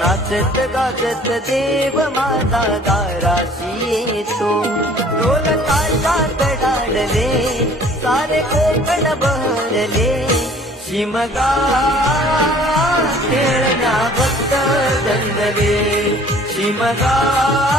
नाचत गाजत देव माझा दाराशी येतो ढोल ताशात डाडले सारे कोकण बहरले. शिमगा खेळण्या भक्त दंडले. शिमगा